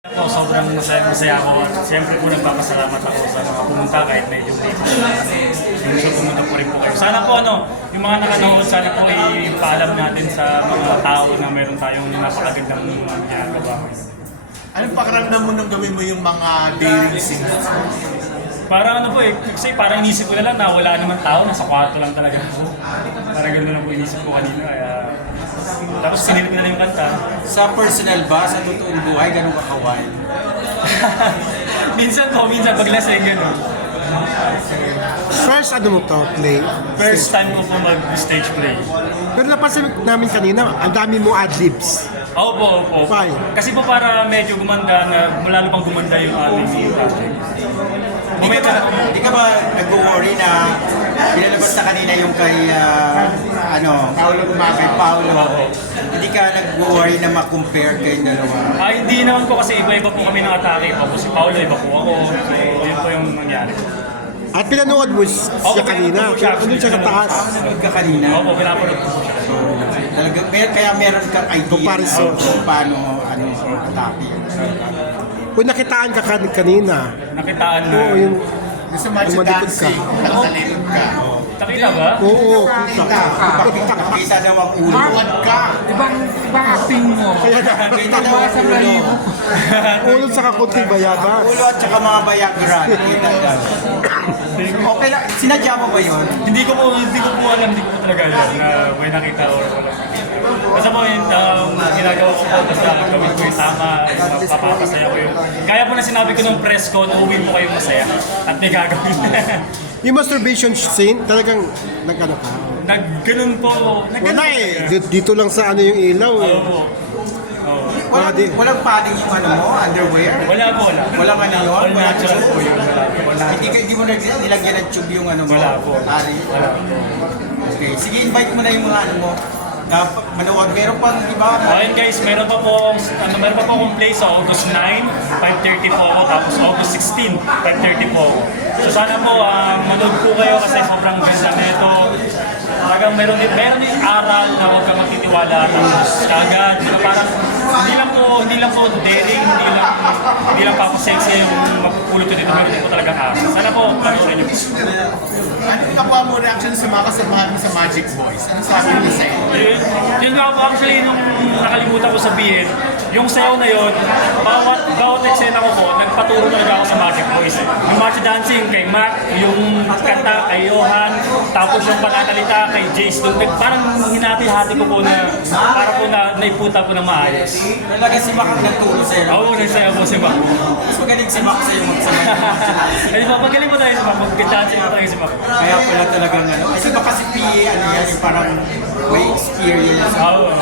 Po, sobrang masaya ako. Siyempre po nagpapasalamat ako sa mga pumunta kahit medyo late. Yung gusto pumunta po rin po kayo. Sana po yung mga nakanood, sana po ipaalam natin sa mga tao na meron tayong napakagandang ginagawa. Anong pakiramdam mo nung gawin mo yung mga daring scenes? Parang kasi parang inisip ko na lang na wala naman tao, nasa kwarto lang talaga ako. Parang gano'n lang po inisip ko kanina. Kaya, tapos sinilip ko na lang yung kanta. Sa personal ba, sa totoong buhay, ganun ka kawain? minsan pag lasing gano'n. First, ano mo to, play? First time ko po mag-stage play. Pero napansin namin kanina, ang dami mo ad-libs. Opo. Why? Kasi po para medyo gumanda, lalo pang gumanda yung aming project. Di ka ba nag-worry na pinalabas na kanina yung kay Paolo Gumabay. Paolo? Hindi ka nag-worry na ma-compare kay dalawa? Hindi naman po kasi iba-iba po kami ng atake po. Si Paolo, iba po ako. So, yun po yung nangyari. At pinanood mo siya kanina. Ano siya sa taas? Nanonood ka kanina? Opo, pinapanood po siya. So, talaga, kaya meron kang idea Comparison. kung paano atake. Kung nakitaan ka kanina, Nakitaan na. oo, yung Gusto match Tumalikod dancing, nagtalikod ka. Nakita ba? oo, kita. Nakita daw ang ulo. Hangad ka! Ibang acting mo. Kaya Nakita daw ang Sa ulo. lahibo. ulod sa kakunting bayabas. Ulo at saka mga Viagra. Nakita daw. Okay lang. Sinadya mo ba yun? Hindi ko po alam, hindi ko po talaga alam na may nakita or wala. Basta po yung ginagawa ko po, basta gawin ko yung tama, mapapasaya ko yung... Kaya po na sinabi ko nung press ko, uuwi po kayong masaya at may gagawin. Yung masturbation scene, talagang nag-ano ka? Nagganon po ako. Wala eh. Dito lang sa ano yung ilaw eh. Oo. Walang padding yung underwear? Wala po, wala. Walang ano yun? All natural po yun. Wala. Hindi mo nilagyan ng tube yung mo? Wala po. Ari? Wala po. Okay. Sige, invite mo na yung mga mo. Na manood. Meron pang iba? Ayun guys, meron pa po akong play sa August 9, 5:30 po ako, tapos August 16, 5:30 po ako. So sana po manood po kayo kasi sobrang ganda nito. Talagang meron din aral na huwag ka magtitiwala tapos agad. Parang hindi lang po daring, hindi lang papasexy yung magpupulot ko dito. Meron din po talagang aral. Sana po panoorin niyo. Ano yung nakuha mo reaction sa mga kasamahan mo sa Magic Boys? Ano sabi niyo sa'yo? Yun nga po actually nung nakalimutan ko sabihin, yung sayaw na yun, bawat eksena ko po, nagpaturo talaga ako sa Magic Boys. Yung Magic Dancing kay Mac, yung kanta kay Johan, tapos yung pananalita kay Jace. Parang hinati-hati ko po na para po na naiputa po ng maayos. Talaga si Mac ang nagturo sa'yo. Oo, nagsayaw po si Mac. Mas magaling si Mac sa'yo magsama. Ay, magaling po tayo si Mac, mag-dancing po tayo si Mac. Kaya pala talagang ano. Kasi baka si PA, yung parang may experience. Oo.